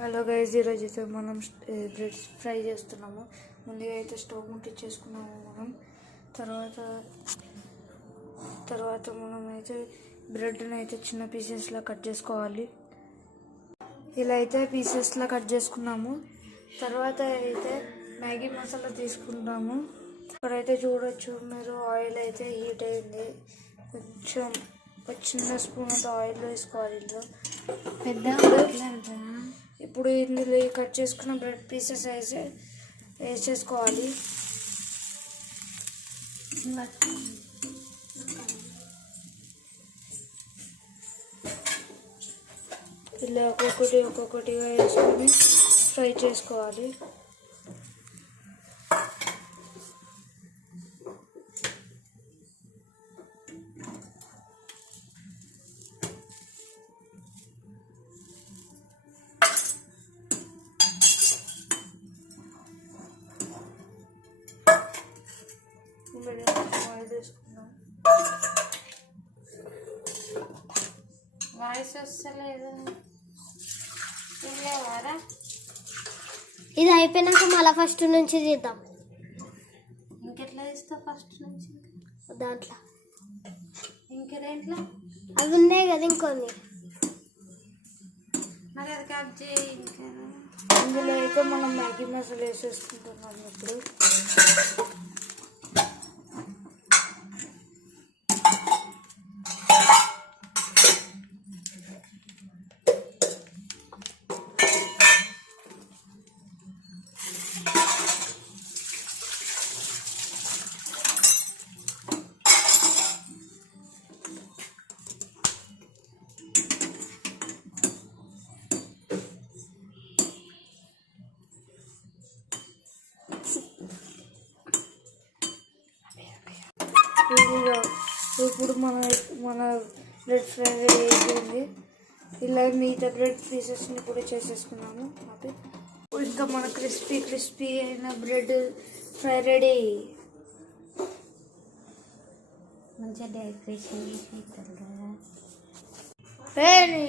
Hello guys, ఈరోజు అయితే మనం బ్రెడ్ ఫ్రై చేస్తున్నాము. ముందుగా అయితే స్టవ్ ముట్టించేసుకున్నాము మనం. తర్వాత మనం అయితే బ్రెడ్ని అయితే చిన్న పీసెస్లా కట్ చేసుకోవాలి. ఇలా అయితే పీసెస్లా కట్ చేసుకున్నాము. తర్వాత అయితే మ్యాగీ మసాలా తీసుకుంటాము. ఇక్కడైతే చూడొచ్చు మీరు, ఆయిల్ అయితే హీట్ అయింది. కొంచెం ఒక చిన్న స్పూన్ అంత ఆయిల్ వేసుకోవాలి. ఇందులో ఇప్పుడు ఇందులో కట్ చేసుకున్న బ్రెడ్ పీసెస్ వేసేసుకోవాలి. ఇలా ఒక్కొక్కటిగా వేసుకొని ఫ్రై చేసుకోవాలి. ఆయిల్ వేసుకుందాం. వాయిస్ వస్తలేదు. ఇది అయిపోయినాక మళ్ళీ ఫస్ట్ నుంచి చేద్దాం. ఇంకెట్లా చేస్తావు? ఫస్ట్ నుంచి దాంట్లో ఇంకేదేంట్లో అవి ఉన్నాయి కదా ఇంకొన్ని. మరి అది కట్ చేయి. ఇందులో అయితే మనం మ్యాగీ మసాలా వేసేసుకుంటున్నాం. ఇప్పుడు ఇప్పుడు మన బ్రెడ్ ఫ్రై రెడీ అయిపోయింది. ఇలా మిగతా బ్రెడ్ పీసెస్ని కూడా చేసేసుకున్నాము. ఇంకా మన క్రిస్పీ అయిన బ్రెడ్ ఫ్రై రెడీ. మంచిగా డెకరేషన్ చేసి ఇస్తారు కదా. రెడీ.